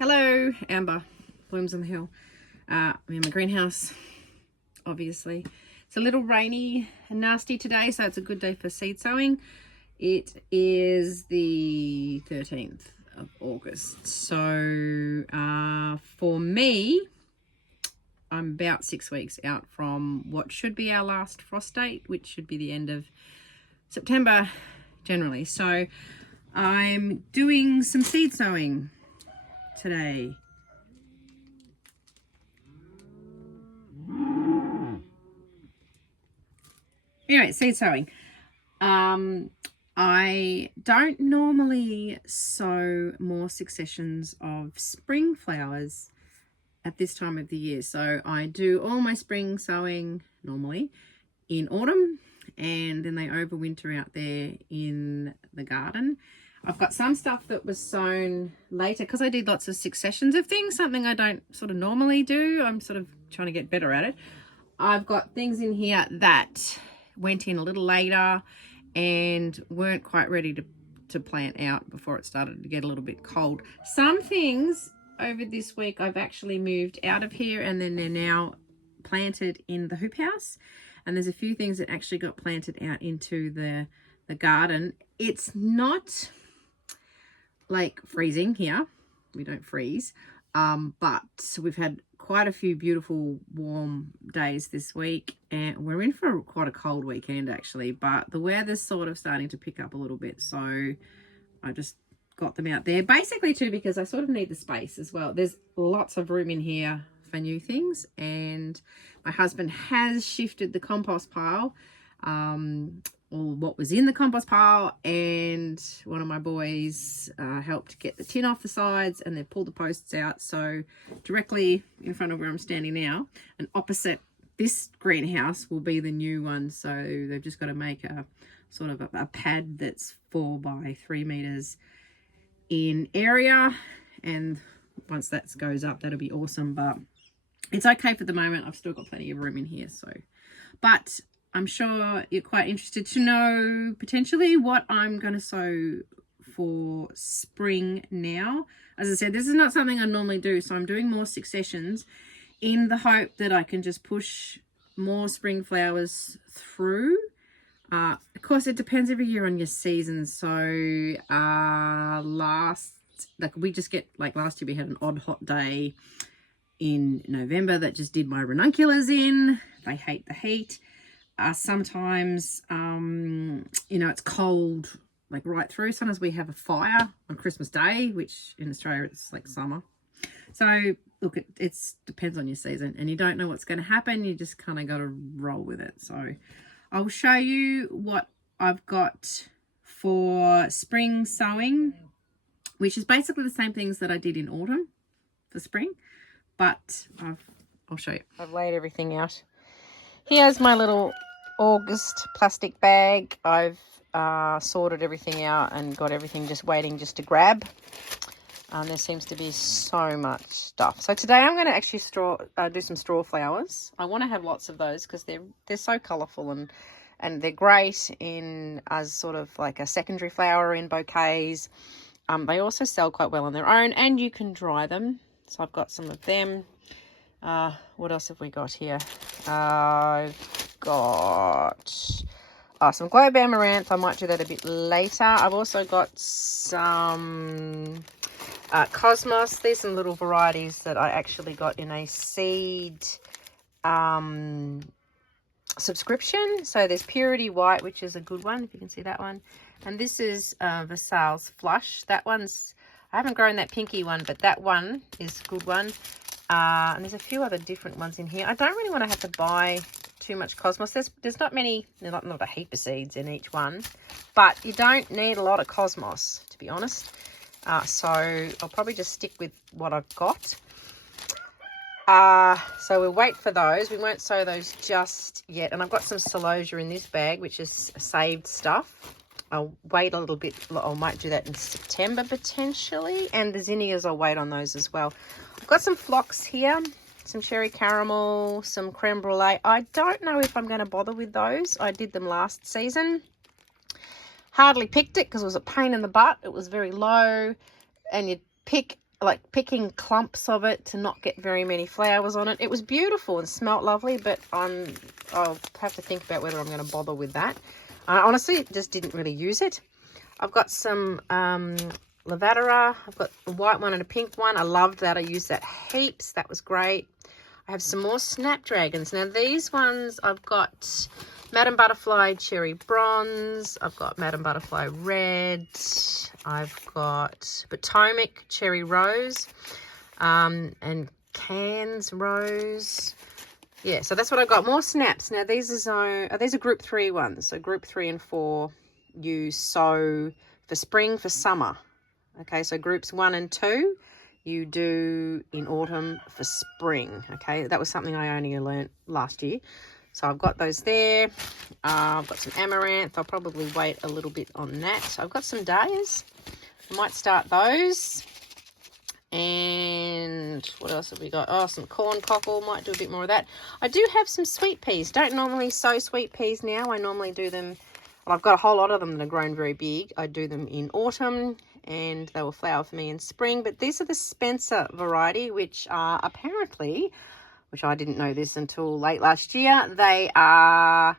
Hello, Amber, Blooms on the Hill. I'm in my greenhouse, obviously. It's a little rainy and nasty today, so it's a good day for seed sowing. It is the 13th of August. So for me, I'm about 6 weeks out from what should be our last frost date, which should be the end of September generally. So I'm doing some seed sowing today. Anyway, seed sowing. I don't normally sow more successions of spring flowers at this time of the year. So I do all my spring sowing normally in autumn, and then they overwinter out there in the garden. I've got some stuff that was sown later because I did lots of successions of things, something I don't sort of normally do. I'm sort of trying to get better at it. I've got things in here that went in a little later and weren't quite ready to plant out before it started to get a little bit cold. Some things over this week I've actually moved out of here, and then they're now planted in the hoop house. And there's a few things that actually got planted out into the garden. It's not like freezing here. We don't freeze. But we've had quite a few beautiful warm days this week, and we're in for quite a cold weekend actually, but the weather's sort of starting to pick up a little bit, so I just got them out there basically too because I sort of need the space as well. There's lots of room in here for new things, and my husband has shifted the compost pile, or what was in the compost pile, and one of my boys helped get the tin off the sides, and they've pulled the posts out. So directly in front of where I'm standing now and opposite this greenhouse will be the new one. So they've just got to make a sort of a pad that's 4 by 3 meters in area, and once that goes up that'll be awesome, but it's okay for the moment. I've still got plenty of room in here. So, but I'm sure you're quite interested to know potentially what I'm going to sow for spring now. As I said, this is not something I normally do, so I'm doing more successions in the hope that I can just push more spring flowers through. Of course, it depends every year on your season. So last year we had an odd hot day in November that just did my ranunculus in. They hate the heat. Sometimes, it's cold, like right through. Sometimes we have a fire on Christmas Day, which in Australia it's like summer. So look, it depends on your season, and you don't know what's going to happen. You just kind of got to roll with it. So I'll show you what I've got for spring sowing, which is basically the same things that I did in autumn for spring, but I'll show you. I've laid everything out. Here's my little August plastic bag. I've sorted everything out and got everything just waiting just to grab. There seems to be so much stuff. So today I'm going to actually do some straw flowers. I want to have lots of those because they're so colourful and they're great in as sort of like a secondary flower in bouquets. They also sell quite well on their own, and you can dry them. So I've got some of them. What else have we got here? I've got some globe amaranth. I might do that a bit later. I've also got some cosmos. These are some little varieties that I actually got in a seed subscription. So there's Purity White, which is a good one, if you can see that one. And this is Versailles Flush. That one's, I haven't grown that pinky one, but that one is a good one. And there's a few other different ones in here. I don't really want to have to buy too much cosmos. There's not many, not a heap of seeds in each one, but you don't need a lot of cosmos, to be honest. So I'll probably just stick with what I've got. So we'll wait for those. We won't sow those just yet. And I've got some celosia in this bag, which is saved stuff. I'll wait a little bit. I might do that in September potentially. And the zinnias, I'll wait on those as well. I've got some phlox here, some cherry caramel, some creme brulee. I don't know if I'm going to bother with those. I did them last season. Hardly picked it because it was a pain in the butt. It was very low, and you'd pick like picking clumps of it to not get very many flowers on it. It was beautiful and smelt lovely, but I'll have to think about whether I'm going to bother with that. I honestly just didn't really use it. I've got some lavandera. I've got a white one and a pink one. I loved that. I used that heaps. That was great. I have some more snapdragons. Now these ones I've got Madame Butterfly Cherry Bronze. I've got Madame Butterfly Red. I've got Potomac Cherry Rose and Cairns Rose. Yeah, so that's what I've got. More snaps. Now these are group 3 ones. So group 3 and 4 you sow for spring, for summer. Okay, so groups 1 and 2 you do in autumn for spring. Okay, that was something I only learnt last year. So I've got those there. I've got some amaranth. I'll probably wait a little bit on that. I've got some dahlias. I might start those. And what else have we got? Oh, some corn cockle. Might do a bit more of that. I do have some sweet peas. Don't normally sow sweet peas now. I normally do them. Well, I've got a whole lot of them that are grown very big. I do them in autumn and they will flower for me in spring. But these are the Spencer variety, which are apparently, which I didn't know this until late last year, they are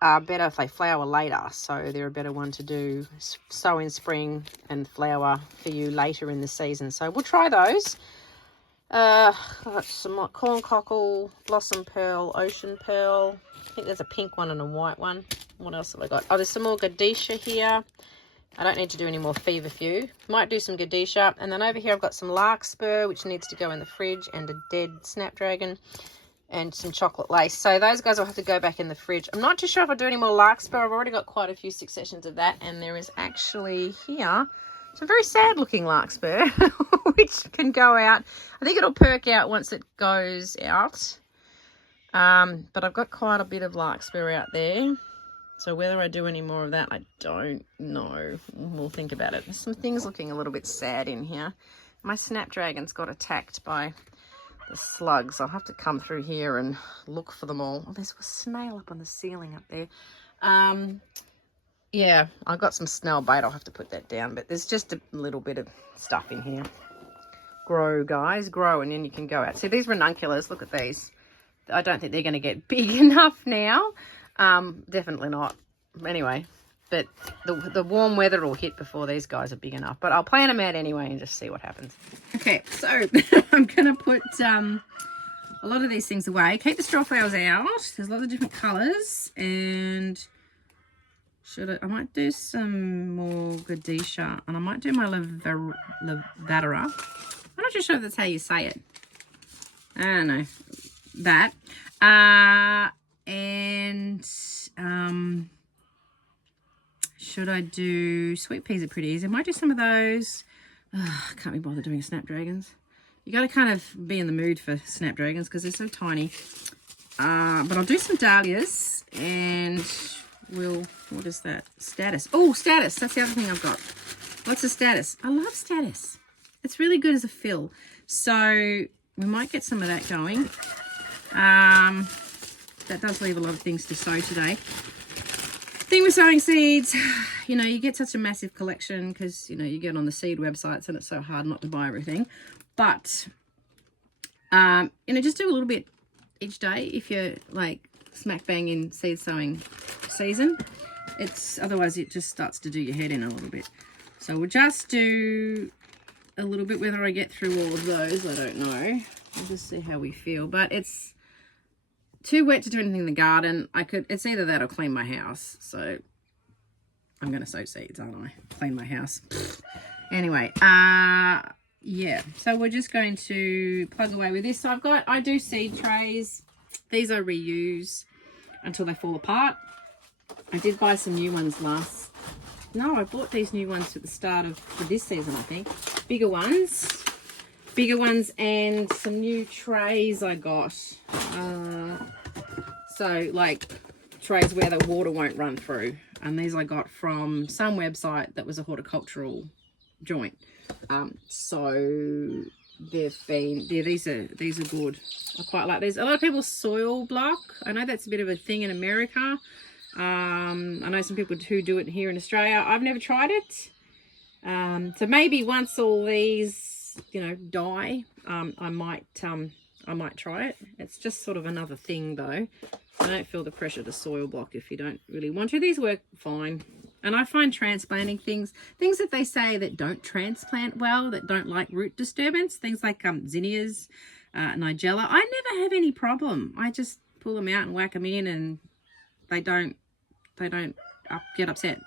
better if they flower later. So they're a better one to do, sow in spring and flower for you later in the season. So we'll try those. Got some more corn cockle, blossom pearl, ocean pearl. I think there's a pink one and a white one. What else have I got? Oh, there's some more gadisha here. I don't need to do any more feverfew. Might do some gadisha. And then over here I've got some larkspur, which needs to go in the fridge, and a dead snapdragon, and some chocolate lace. So those guys will have to go back in the fridge. I'm not too sure if I'll do any more larkspur. I've already got quite a few successions of that. And there is actually here some very sad looking larkspur, which can go out. I think it'll perk out once it goes out. But I've got quite a bit of larkspur out there. So whether I do any more of that, I don't know. We'll think about it. There's some things looking a little bit sad in here. My snapdragons got attacked by the slugs. I'll have to come through here and look for them all. Oh, there's a snail up on the ceiling up there. Yeah, I've got some snail bait. I'll have to put that down. But there's just a little bit of stuff in here. Grow, guys. Grow, and then you can go out. See, these ranunculus, look at these. I don't think they're going to get big enough now. Definitely not. Anyway, but the warm weather will hit before these guys are big enough. But I'll plant them out anyway and just see what happens. Okay, so I'm going to put a lot of these things away. Keep the straw flowers out. There's lots of different colours. And I might do some more gadisha. And I might do my lavandera. I'm not too sure if that's how you say it. I don't know. That. And should I do sweet peas? Are pretty easy. I might do some of those. I can't be bothered doing snapdragons. You got to kind of be in the mood for snapdragons because they're so tiny. But I'll do some dahlias and what is that? Status. Oh, status. That's the other thing I've got. Lots of status. I love status. It's really good as a fill. So we might get some of that going. That does leave a lot of things to sow today. Thing with sowing seeds, you know, you get such a massive collection because, you know, you get on the seed websites and it's so hard not to buy everything. But, you know, just do a little bit each day if you're like smack bang in seed sowing season. Otherwise it just starts to do your head in a little bit. So we'll just do a little bit. Whether I get through all of those, I don't know. We'll just see how we feel. But it's too wet to do anything in the garden. It's either that or clean my house. So I'm going to sow seeds, aren't I? Clean my house. Anyway, yeah. So we're just going to plug away with this. So I do seed trays. These I reuse until they fall apart. I did buy some new ones I bought these new ones at the start of this season, I think. Bigger ones and some new trays I got. So like trays where the water won't run through. And these I got from some website that was a horticultural joint. So these are good. I quite like these. A lot of people soil block. I know that's a bit of a thing in America. I know some people who do it here in Australia. I've never tried it. So maybe once all these things, you know, die, I might try it. It's just sort of another thing though. I don't feel the pressure to soil block if you don't really want to. These work fine. And I find transplanting things that they say that don't transplant well, that don't like root disturbance, things like zinnias, nigella, I never have any problem. I just pull them out and whack them in, and they don't get upset.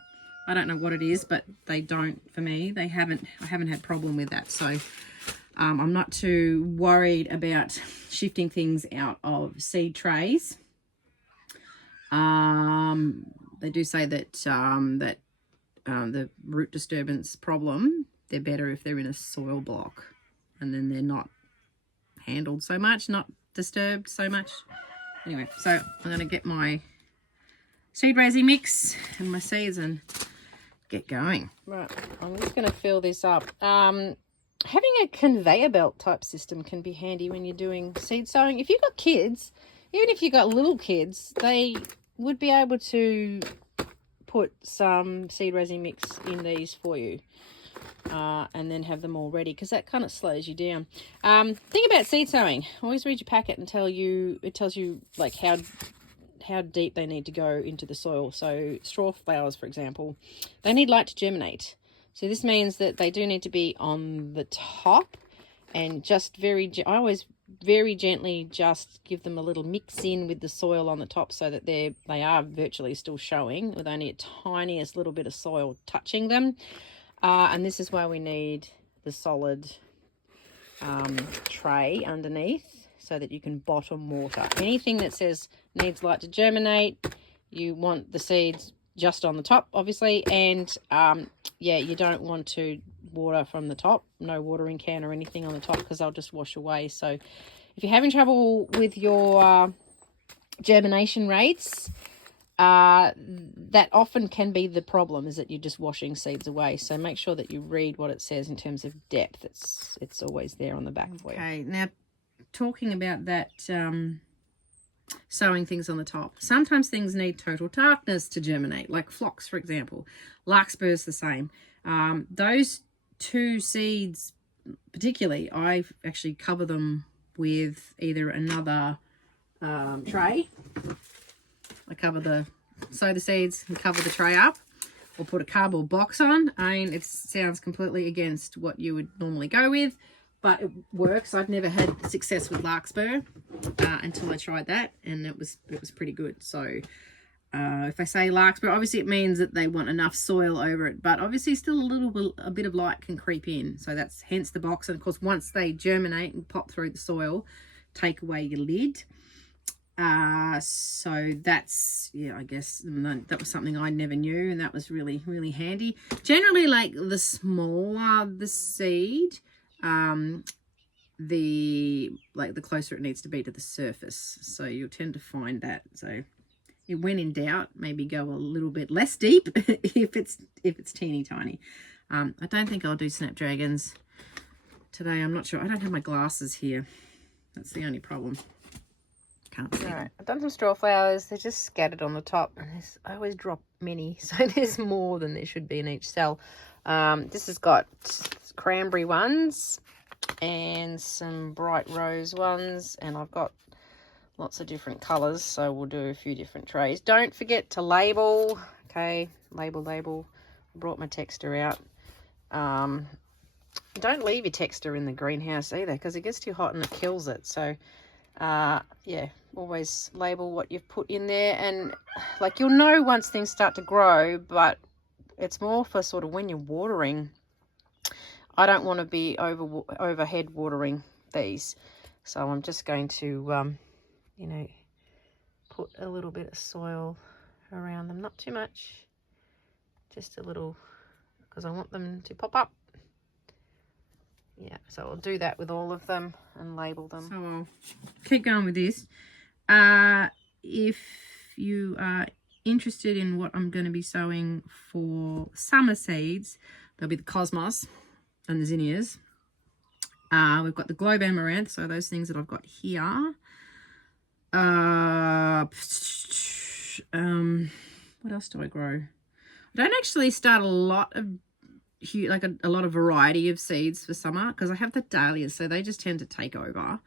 I don't know what it is, but they don't, for me. I haven't had problem with that. So I'm not too worried about shifting things out of seed trays. They do say that the root disturbance problem, they're better if they're in a soil block, and then they're not handled so much, not disturbed so much. Anyway, so I'm going to get my seed raising mix and my seeds and get going. Right, I'm just going to fill this up. Having a conveyor belt type system can be handy when you're doing seed sowing. If you've got kids, even if you've got little kids, they would be able to put some seed raising mix in these for you, and then have them all ready, because that kind of slows you down. Thing about seed sowing, always read your packet and it tells you like how deep they need to go into the soil. So straw flowers, for example, they need light to germinate. So this means that they do need to be on the top, and just I always very gently just give them a little mix in with the soil on the top, so that they are virtually still showing with only a tiniest little bit of soil touching them. And this is why we need the solid tray underneath, so that you can bottom water. Anything that says needs light to germinate, you want the seeds just on the top, obviously, and yeah, you don't want to water from the top, no watering can or anything on the top, because they'll just wash away. So if you're having trouble with your germination rates, that often can be the problem, is that you're just washing seeds away. So make sure that you read what it says in terms of depth. It's always there on the back for you. Okay, now talking about that, sowing things on the top. Sometimes things need total darkness to germinate, like phlox, for example. Larkspur's the same. Those two seeds particularly, I actually cover them with either another tray. I sow the seeds and cover the tray up, or put a cardboard box on. I mean, it sounds completely against what you would normally go with, but it works. I've never had success with larkspur until I tried that, and it was pretty good. So if I say larkspur, obviously it means that they want enough soil over it, but obviously still a bit of light can creep in. So that's hence the box. And of course, once they germinate and pop through the soil, take away your lid. So that's, yeah, I guess that was something I never knew, and that was really, really handy. Generally, like the smaller the seed, the closer it needs to be to the surface. So you'll tend to find that. So when in doubt, maybe go a little bit less deep if it's teeny tiny. I don't think I'll do snapdragons today. I'm not sure. I don't have my glasses here. That's the only problem. Can't see. Right, I've done some straw flowers. They're just scattered on the top, and I always drop many, so there's more than there should be in each cell. This has got cranberry ones and some bright rose ones, and I've got lots of different colors, so we'll do a few different trays. Don't forget to label. Okay, label. I brought my texter out. Don't leave your texter in the greenhouse either, because it gets too hot and it kills it. So yeah, always label what you've put in there, and like you'll know once things start to grow, but it's more for sort of when you're watering. I don't want to be overhead watering these, so I'm just going to you know, put a little bit of soil around them, not too much, just a little, because I want them to pop up. Yeah, so I'll do that with all of them and label them. So I'll keep going with this. If you are interested in what I'm going to be sowing for summer seeds, there'll be the cosmos and the zinnias. We've got the globe amaranth, so those things that I've got here. What else do I grow? I don't actually start a lot of like a lot of variety of seeds for summer, because I have the dahlias, so they just tend to take over,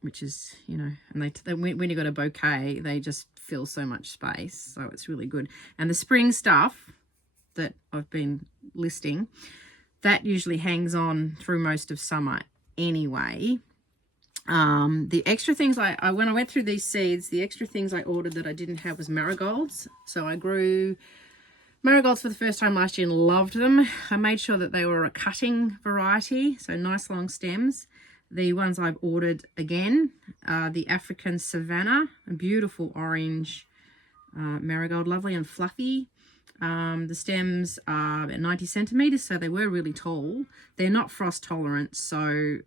which is, you know, and they when you got a bouquet, they just fill so much space, so it's really good. And the spring stuff that I've been listing, that usually hangs on through most of summer anyway. The extra things when I went through these seeds, the extra things I ordered that I didn't have was marigolds. So I grew marigolds for the first time last year and loved them. I made sure that they were a cutting variety, so nice long stems. The ones I've ordered again, the African Savannah, a beautiful orange marigold, lovely and fluffy. The stems are about 90 centimeters, so they were really tall. They're not frost tolerant, so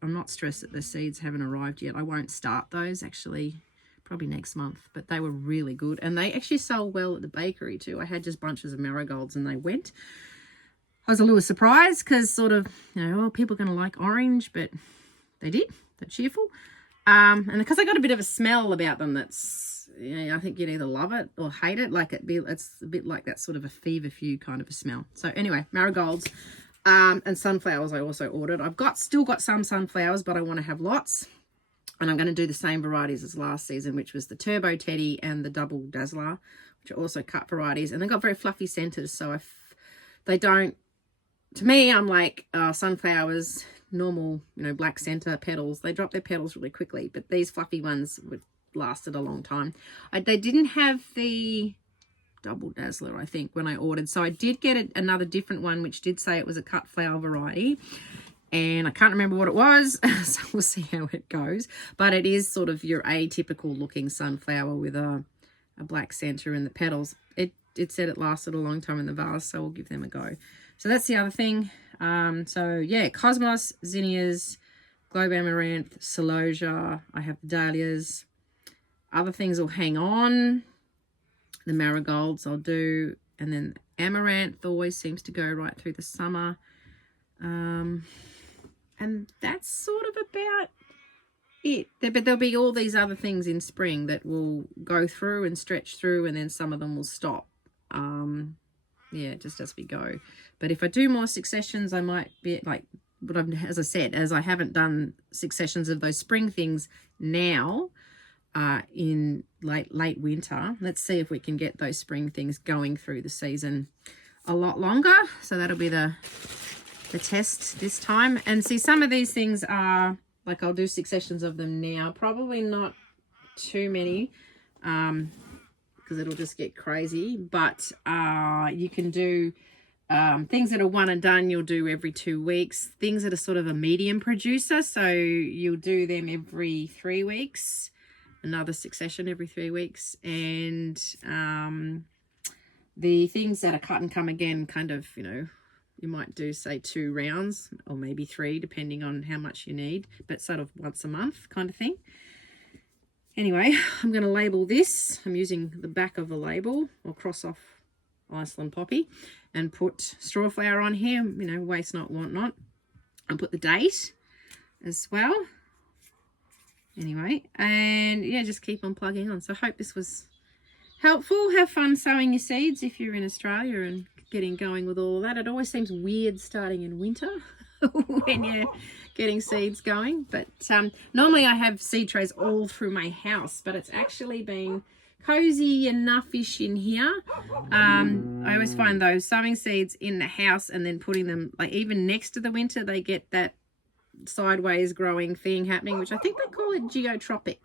I'm not stressed that the seeds haven't arrived yet. I won't start those actually, probably next month, but they were really good, and they actually sold well at the bakery too. I had just bunches of marigolds and they went. I was a little surprised because sort of, you know, well, people are going to like orange, but they did. They're cheerful. And because I got a bit of a smell about them that's, you know, I think you'd either love it or hate it. Like it's a bit like that sort of a feverfew kind of a smell. So anyway, marigolds and sunflowers I also ordered. I've still got some sunflowers, but I want to have lots. And I'm going to do the same varieties as last season, which was the Turbo Teddy and the Double Dazzler, which are also cut varieties. And they got very fluffy centers, so if they don't, to me, I'm like sunflowers, normal, you know, black center petals. They drop their petals really quickly, but these fluffy ones lasted a long time. They didn't have the Double Dazzler, I think, when I ordered. So I did get another different one, which did say it was a cut flower variety. And I can't remember what it was, so we'll see how it goes. But it is sort of your atypical looking sunflower with a black center in the petals. It said it lasted a long time in the vase, so we'll give them a go. So that's the other thing. So yeah, Cosmos, zinnias, Globe Amaranth, Celosia. I have the dahlias. Other things will hang on. The marigolds I'll do. And then amaranth always seems to go right through the summer. And that's sort of about it. But there'll be all these other things in spring that will go through and stretch through, and then some of them will stop. Yeah, just as we go. But if I do more successions, I might be like, as I said, as I haven't done successions of those spring things now, in late winter, let's see if we can get those spring things going through the season a lot longer. So that'll be the test this time. And see, some of these things are like, I'll do successions of them now, probably not too many, because it'll just get crazy. But you can do things that are one and done, you'll do every 2 weeks. Things that are sort of a medium producer, so you'll do them every 3 weeks, another succession every 3 weeks. And the things that are cut and come again, kind of, you know, you might do, say, 2 rounds or maybe 3, depending on how much you need, but sort of once a month kind of thing. Anyway, I'm going to label this. I'm using the back of the label. I'll cross off Iceland Poppy and put straw flower on here, you know, waste not, want not. I'll put the date as well. Anyway, and yeah, just keep on plugging on. So I hope this was helpful. Have fun sowing your seeds if you're in Australia and getting going with all of that. It always seems weird starting in winter when you're getting seeds going, but normally I have seed trays all through my house, but it's actually been cozy enough-ish in here. I always find those sowing seeds in the house and then putting them, like, even next to the winter, they get that sideways growing thing happening, which I think they call it geotropic,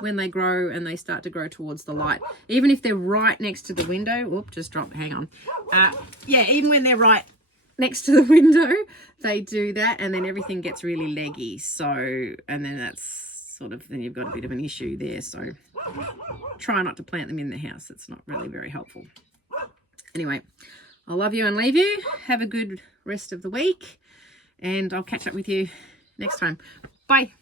when they grow and they start to grow towards the light. Even if they're right next to the window, whoop, just dropped, hang on. Yeah, even when they're right next to the window, they do that, and then everything gets really leggy. So, and then that's sort of, then you've got a bit of an issue there. So try not to plant them in the house. It's not really very helpful. Anyway, I love you and leave you. Have a good rest of the week, and I'll catch up with you next time. Bye.